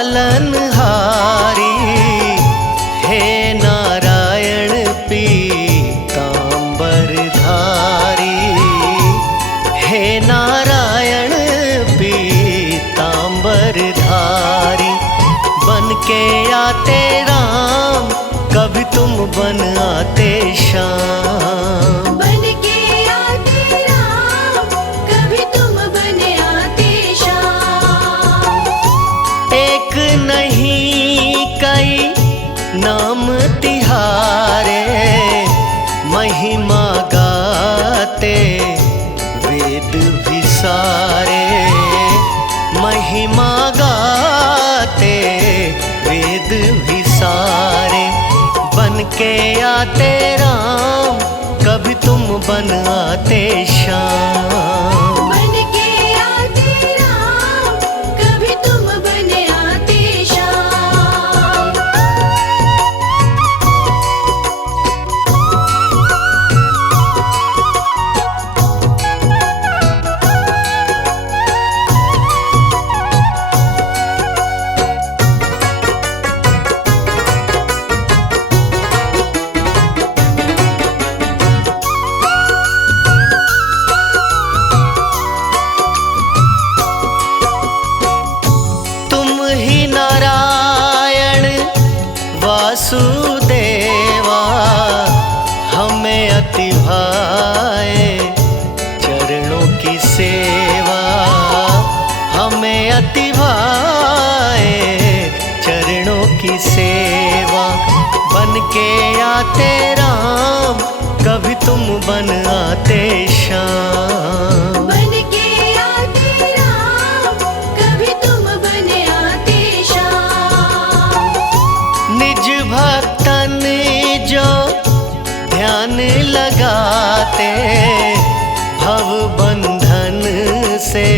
पालनहारी, हे नारायण पीतांबरधारी, हे नारायण पीतांबरधारी। बन के आते राम, कभी तुम बन आते श्याम। बन के आते राम, कभी तुम बन आते श्याम। एक नहीं कई नाम तिहारे, महिमा गाते वेद भी सारे, महिमा गाते वेद भी सारे। बन के आते राम, कभी तुम बन आते श्याम। बन के आते राम, कभी तुम बन आते श्याम। वासुदेवा, हमें अति भाए चरणों की सेवा, हमें अति भाए चरणों की सेवा। बन के आते राम, कभी तुम बन आते श्याम। बन के आते राम, कभी तुम बन आते श्याम। निज भक्तन जो ध्यान लगाते, भव बंधन से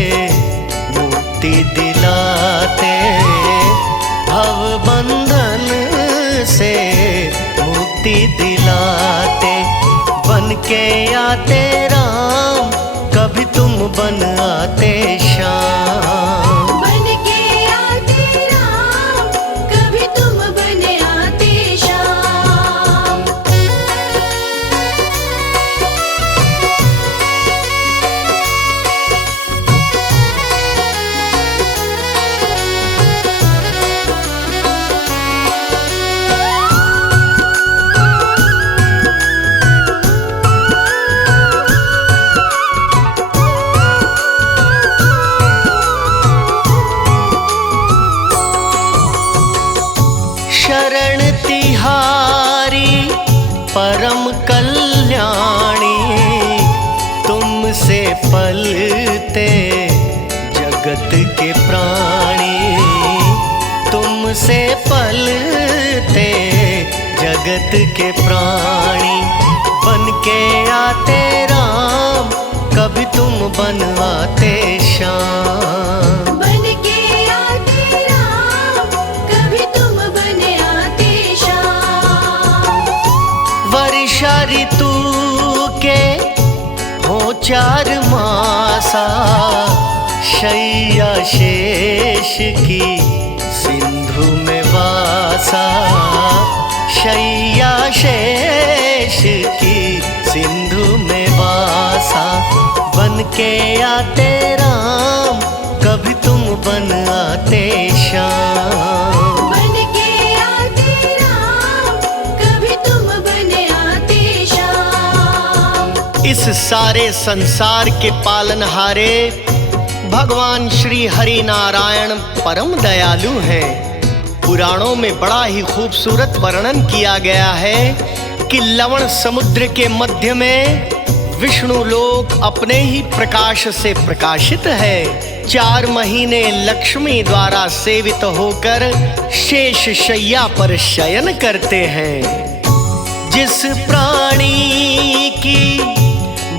मुक्ति दिलाते, भव बंधन से मुक्ति दिलाते। बन के आते राम, कभी तुम बन आते श्याम। बन के आते राम, कभी तुम बन आते श्याम। शरण तिहारी परम कल्याणी, तुमसे पलते जगत के प्राणी, तुमसे पलते जगत के प्राणी। बन के आते राम, कभी तुम बन आते श्याम। बन के आते राम, कभी तुम बन आते श्याम। वर्षा ऋतु के हो 4 मासा, शैया शेष की सिंधु में वासा, शैया शेष की सिंधु में वासा। बन के आते राम, कभी तुम बन आते श्याम। बन के आते राम, कभी तुम बन आते श्याम। इस सारे संसार के पालनहारे भगवान श्री हरि नारायण परम दयालु हैं। पुराणों में बड़ा ही खूबसूरत वर्णन किया गया है कि लवण समुद्र के मध्य में विष्णु लोक अपने ही प्रकाश से प्रकाशित है। 4 महीने लक्ष्मी द्वारा सेवित होकर शेष शैया पर शयन करते हैं। जिस प्राणी की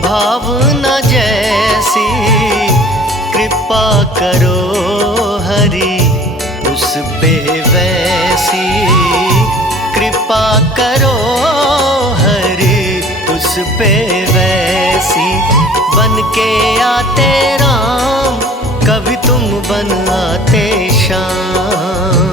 भावना जैसी, कृपा करो हरि उस पे वैसी, कृपा करो हरि उस पे वैसी। बन के आते राम, कभी तुम बन आते श्याम।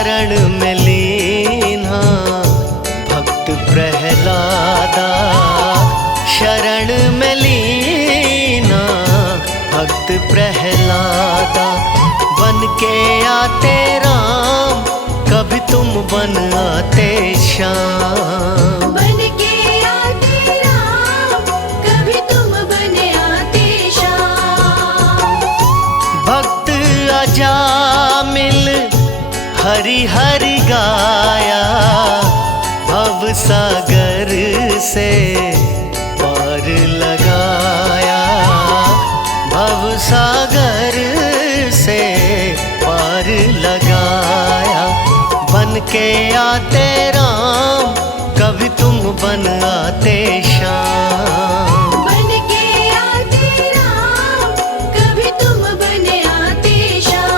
शरण में लीना भक्त प्रहलादा, शरण में लीना भक्त प्रहलादा। बन के आते राम, कभी तुम बन आते श्याम। बन के आते राम, कभी तुम बन आते श्याम। भक्त अजामिल हरि हरि गाया, भव सागर से पार लगाया, भव सागर से पार लगाया। बन के आते राम, कभी तुम बन आते श्याम। बन के आते राम, कभी तुम बन आते श्याम।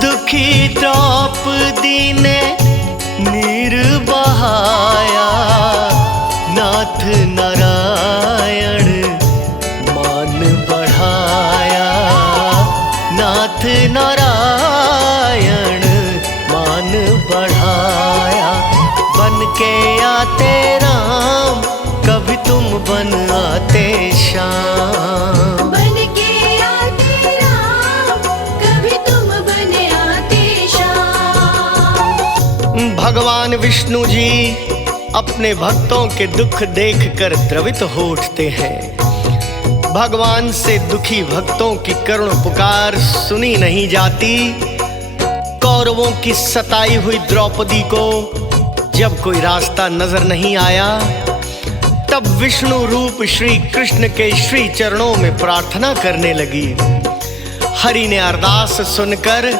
दुखी द्रौपदी ने नीर बहाया, नाथ नारायण मान बढ़ाया, नाथ नारायण मान बढ़ाया। बन के आते राम, कभी तुम बन आते श्याम। बन के आते राम, कभी तुम बन आते श्याम। भगवान विष्णु जी अपने भक्तों के दुख देखकर द्रवित हो उठते हैं। भगवान से दुखी भक्तों की करुण पुकार सुनी नहीं जाती। कौरवों की सताई हुई द्रौपदी को जब कोई रास्ता नजर नहीं आया, तब विष्णु रूप श्री कृष्ण के श्री चरणों में प्रार्थना करने लगी। हरि ने अरदास सुनकर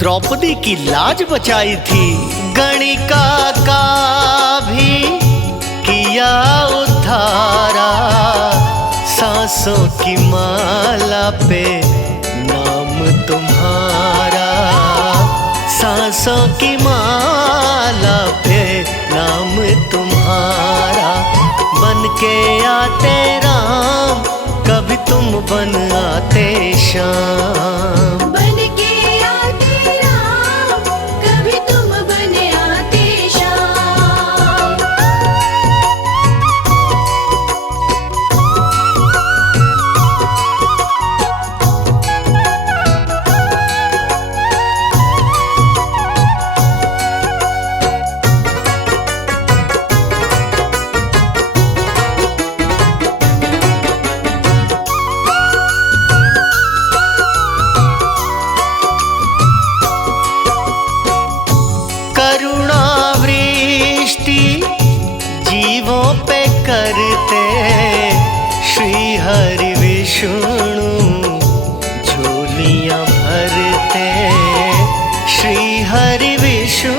द्रौपदी की लाज बचाई थी। गणिका का भी किया उद्धारा, सांसों की माला पे नाम तुम्हारा, सांसों की माला पे नाम तुम्हारा। बन के आते राम, कभी तुम बन आते श्याम। बन के आते राम, कभी तुम बन आते श्याम। करुणा वृष्टि जीवों पे करते, श्री हरि विष्णु झोलियां भरते, श्री हरि विष्णु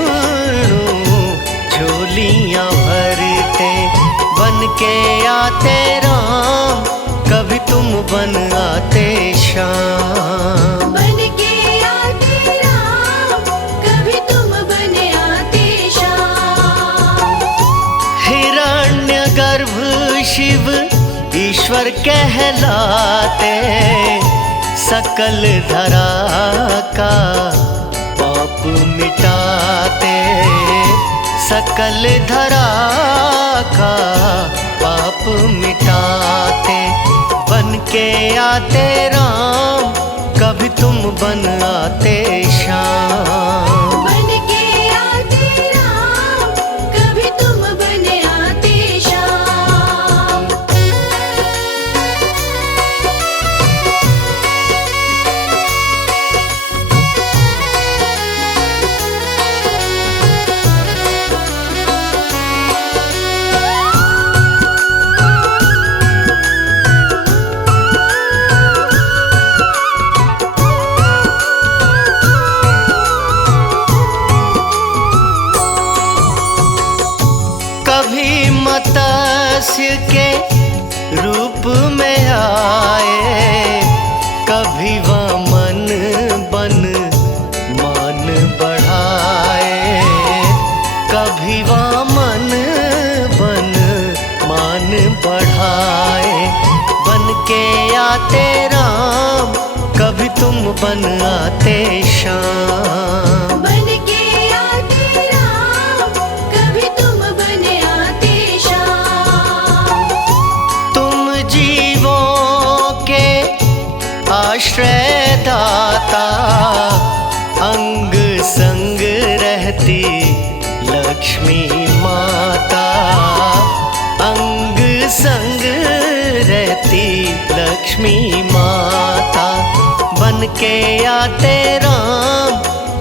झोलियां भरते। बन के आते राम, कभी तुम बन आते श्याम। बन के आते राम, कभी तुम बन आते श्याम। हिरण्यगर्भ शिव ईश्वर कहलाते, सकल धरा का पाप मिटाते, सकल धरा का पाप मिटाते। बन के आते राम, कभी तुम बन आते श्याम। बन के आते राम, कभी तुम बन आते श्याम। मत्स्य के रूप में आए, कभी वामन बन मान बढ़ाए, कभी वामन बन मान बढ़ाए। बन के आते राम, कभी तुम बन आते श्याम। बन के आते राम, कभी तुम बन आते श्याम। तुम जीवों के आश्रय दाता, अंग संग रहती लक्ष्मी माता, अंग संग रहती लक्ष्मी माता। बन के आते राम,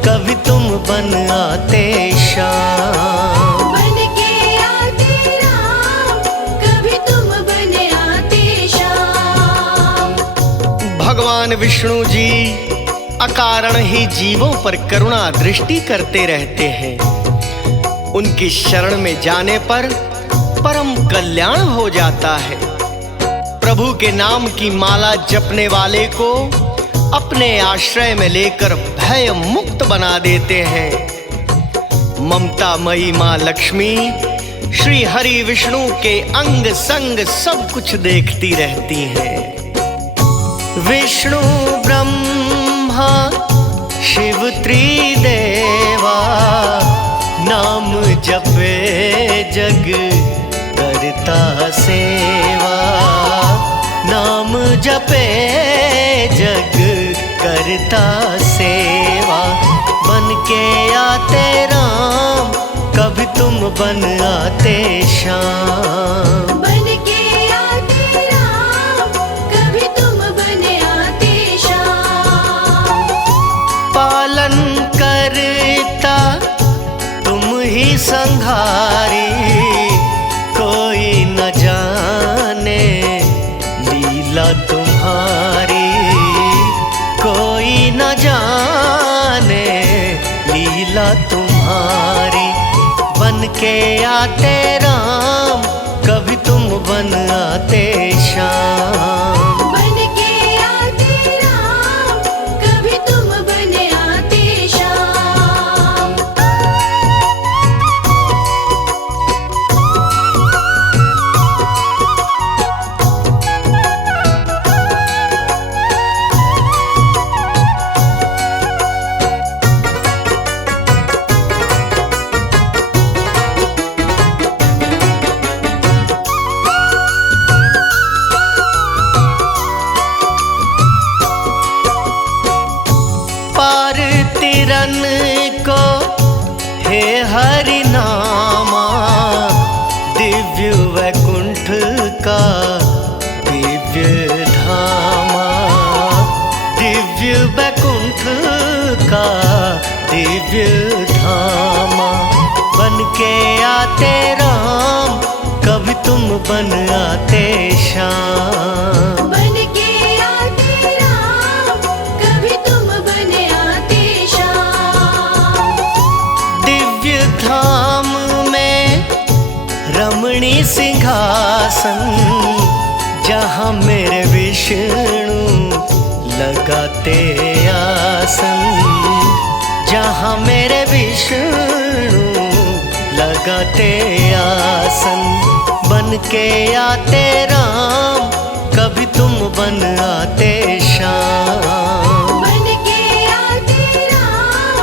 कभी तुम बन आते श्याम। बन के आते राम, कभी तुम बन आते श्याम। भगवान विष्णु जी अकारण ही जीवों पर करुणा दृष्टि करते रहते हैं। उनकी शरण में जाने पर परम कल्याण हो जाता है। प्रभु के नाम की माला जपने वाले को अपने आश्रय में लेकर भय मुक्त बना देते हैं। ममतामयी माँ लक्ष्मी श्री हरि विष्णु के अंग संग सब कुछ देखती रहती हैं। विष्णु ब्रह्मा शिव त्रिदेवा, नाम जपे जग करता सेवा, नाम जपे जग करता सेवा। बन के आते राम, कभी तुम बन आते श्याम। बन के आते राम, कभी तुम बन आते श्याम। पालन करता तुम ही संहारी, कोई न जाने लीला तुम्हारी, कोई न जाने लीला तुम्हारी। बन के आते राम, कभी तुम बन आते श्याम। बन के आते राम, कभी तुम बन आते श्याम। पार तिरन को हे हरि नामा, दिव्य वैकुंठ का दिव्य धामा, दिव्य वैकुंठ का दिव्य धामा। बन के आते राम, कभी तुम बन आते श्याम। बन के आते राम, कभी तुम बन आते श्याम। दिव्य धाम में रमणी सिंहासन, जहाँ मेरे विष्णु लगाते आसन, जहाँ मेरे विष्णु लगाते आसन। बन के आते राम, कभी तुम बन आते श्याम। बन के आते राम,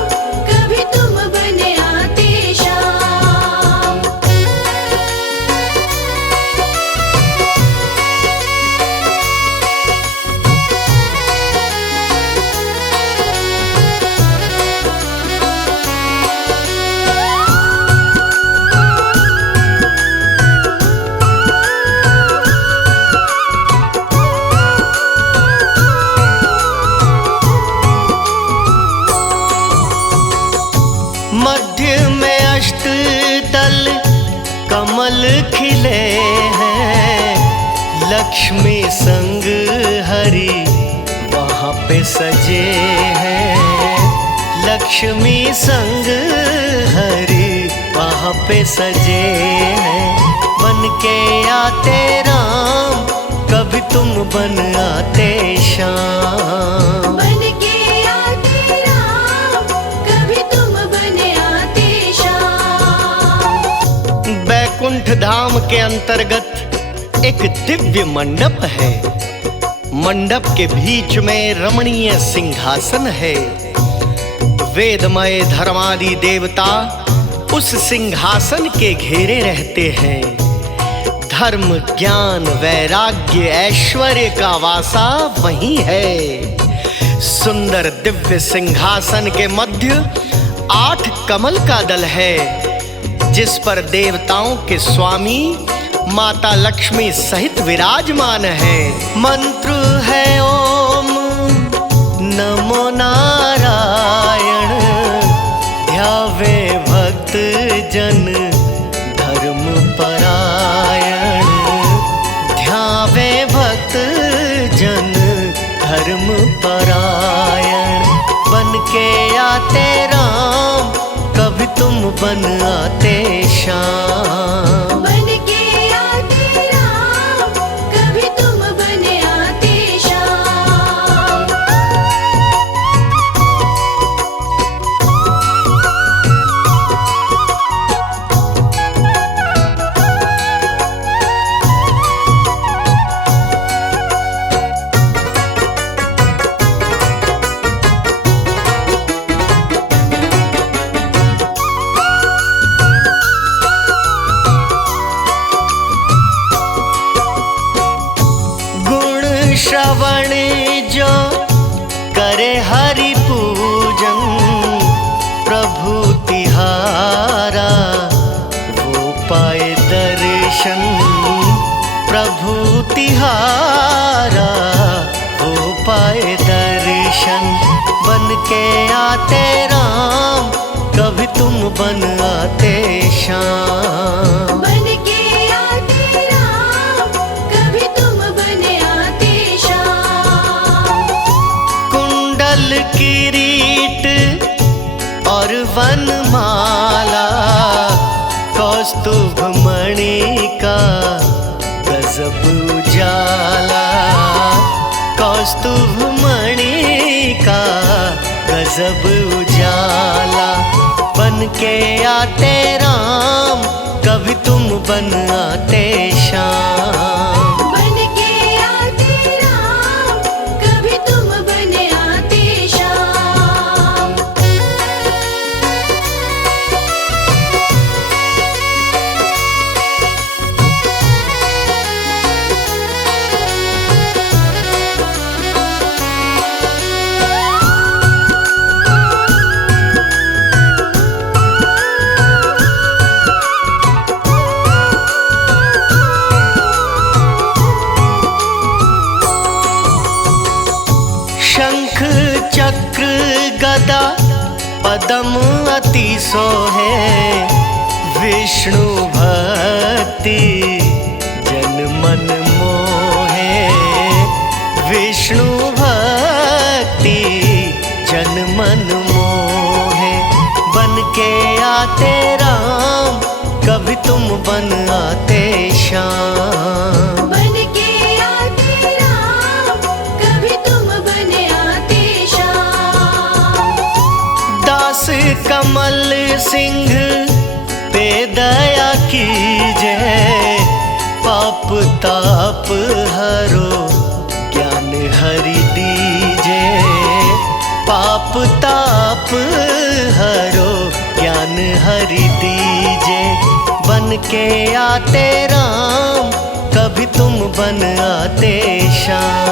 कभी तुम बन आते श्याम। मध्य में अष्टदल कमल खिले हैं, लक्ष्मी संग हरि वहाँ पे सजे हैं, लक्ष्मी संग हरि वहाँ पे सजे हैं। बन के आते राम, कभी तुम बन आते श्याम। बन के आते राम, कभी तुम बन आते श्याम। बैकुंठ धाम के अंतर्गत एक दिव्य मंडप है। मंडप के बीच में रमणीय सिंहासन है। वेदमय धर्मादि देवता उस सिंहासन के घेरे रहते हैं। धर्म, ज्ञान, वैराग्य, ऐश्वर्य का वासा वही है। सुंदर दिव्य सिंहासन के मध्य 8 कमल का दल है, जिस पर देवताओं के स्वामी माता लक्ष्मी सहित विराजमान है। मंत्र है ओम नमो नारायण, ध्यावे भक्त जन धर्म परायण। ध्यावे भक्त जन धर्म परायण। बन के आते राम, कभी तुम बन आते श्याम। बन के आते राम, कभी तुम बन आते श्याम। श्रवण जो करे हरि पूजन, प्रभु तिहारा वो पाए दर्शन। प्रभु तिहारा वो पाए दर्शन। बन के आते राम, कभी तुम बन आते श्याम। बन के आते राम, कभी तुम बन आते श्याम। कुंडल किरीट और वनमाला, कौस्तुभ मणि का गजब उजाला। कौस्तुभ मणि का गजब उजाला। बन के आते राम, कभी तुम बन आते श्याम। बन के आते राम, कभी तुम बन आते श्याम। शंख चक्र गदा पदम अति सोहे। विष्णु भक्ति जन मन मोहे। विष्णु भक्ति जन मन मोहे। बन के आते राम, कभी तुम बन आते श्याम। बन के आते राम, कभी तुम बन आते श्याम। दास कमल सिंह पे दया कीजय। पाप ताप हरो ज्ञान हरि दीजे। पाप ताप हरो ज्ञान हरि दीजे। बन के आते राम, कभी तुम बन आते श्याम।